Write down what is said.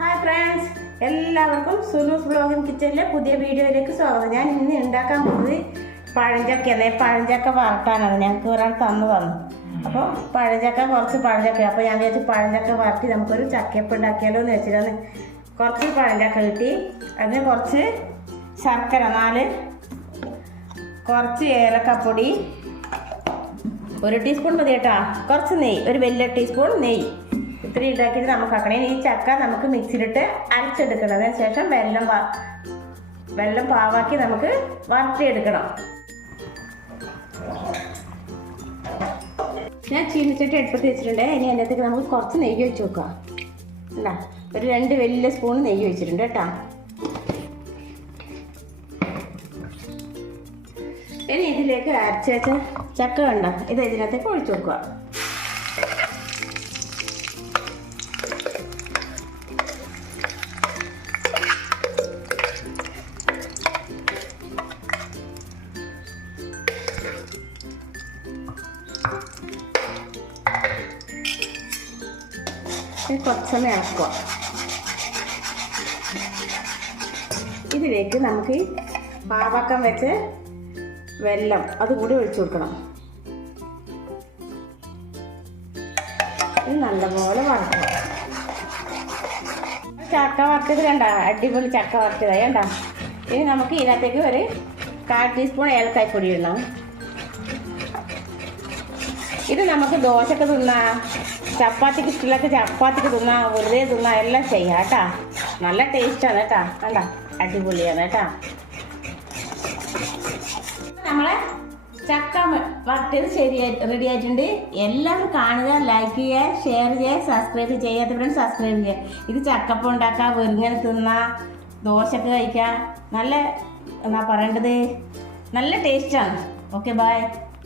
Hi friends, എല്ലാവർക്കും സുനൂസ് blogging കിച്ചണിലെ പുതിയ വീഡിയോയിലേക്ക് സ്വാഗതം. ഞാൻ ഇന്ന് ഉണ്ടാക്കാൻ പോകുന്നത് പഴഞ്ചക്കയാണ്. പഴഞ്ചക്ക വറട്ടാനാണ്. ഞങ്ങൾക്ക് ഒരാൾ തന്നു. അപ്പോൾ കുറച്ച് പഴഞ്ചക്ക. അപ്പോൾ ഞാൻ വിചാരിച്ചു പഴഞ്ചക്ക വറട്ടി നമുക്കൊരു ചക്കയപ്പം ഉണ്ടാക്കിയാലോ എന്ന് വെച്ചിട്ടാണ്. കുറച്ച് പഴഞ്ചക്ക കിട്ടി. അതിന് കുറച്ച് ശർക്കര 4, കുറച്ച് ഏലക്കപ്പൊടി 1 ടീസ്പൂൺ മതി കേട്ടോ. കുറച്ച് നെയ്യ്, ഒരു വലിയ ടീസ്പൂൺ നെയ്യ്. ഇത്രയും ഉണ്ടാക്കിയിട്ട് നമുക്ക് ആക്കണേ. ഈ ചക്ക നമുക്ക് മിക്സിയിലിട്ട് അരച്ചെടുക്കണം. അതിന് ശേഷം വെള്ളം പാവാക്കി നമുക്ക് വറുത്തിയെടുക്കണം. ഞാൻ ചീനിച്ചിട്ട് എടുപ്പത്ത് വെച്ചിട്ടുണ്ട്. ഇനി അതിനകത്തേക്ക് നമുക്ക് കുറച്ച് നെയ്യ് വെച്ച് നോക്കാം. അല്ല, ഒരു 2 വലിയ സ്പൂൺ നെയ്യ് വെച്ചിട്ടുണ്ട് കേട്ടോ. ഇനി ഇതിലേക്ക് അരച്ച് വെച്ച ചക്ക കണ്ട ഇത് ഇതിനകത്തേക്ക് ഒഴിച്ചു വെക്കുക. കുറച്ചൊന്ന് ഇളക്കുക. ഇതിലേക്ക് നമുക്ക് പാവക്കം വെച്ച് വെള്ളം അതുകൂടി ഒഴിച്ചു കൊടുക്കണം. ഇത് നല്ലപോലെ വറുക്കണം. ചക്ക വറുത്തത് കണ്ട, അടിപൊളി ചക്ക വറുത്തതായി കണ്ട. ഇനി നമുക്ക് ഇതിനകത്തേക്ക് ഒരു 1/4 ടീസ്പൂൺ ഏലക്കായ്പ്പൊടി ഇടണം. ഇത് നമുക്ക് ദോശക്ക് തിന്നാം, ചപ്പാത്തിക്ക് ഇഷ്ടമുള്ളൊക്കെ ചപ്പാത്തിക്ക് തിന്നാം, വെറുതെ തിന്നാം, എല്ലാം ചെയ്യാം കേട്ടോ. നല്ല ടേസ്റ്റാണ് കേട്ടോ. കണ്ട, അടിപൊളിയാണ് കേട്ടോ. നമ്മളെ ചക്ക വറുത്തത് റെഡി ആയിട്ടുണ്ട്. എല്ലാവരും കാണുക, ലൈക്ക് ചെയ്യുക, ഷെയർ ചെയ്യുക, സബ്സ്ക്രൈബ് ചെയ്യാത്ത ഫ്രണ്ട്സ് സബ്സ്ക്രൈബ് ചെയ്യുക. ഇത് ചക്കപ്പം ഉണ്ടാക്കാം, വെറുങ്ങനെ തിന്നാം, ദോശക്ക് കഴിക്കാം. നല്ല എന്നാ പറയേണ്ടത്, നല്ല ടേസ്റ്റാണ്. Okay, by.